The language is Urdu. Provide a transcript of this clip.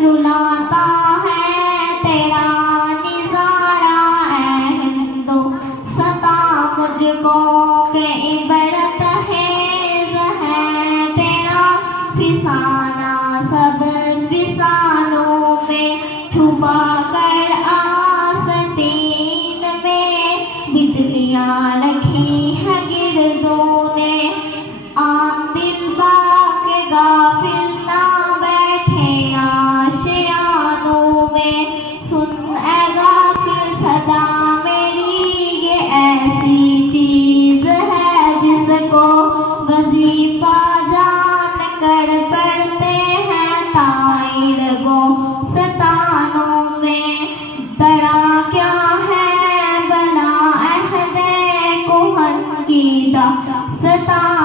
رلاتا ہے تیرا نظارہ اے ہندوستاں مجھ کو کہ عبرت خیز ہے تیرا فسانہ سب فسانوں میں چھپا کر آستین میں بجلیاں رکھی ہیں گردوں نے عام دل باغ کے غافل نہ بیٹھے آشیانوں میں سن اے غافل صدا میری یہ ایسی چیز ہے جس کو وظیفہ جان کر پڑھتے ہیں طائر گو ستانوں میں ڈرا کیا ہے بلا عہد کہن کی داستان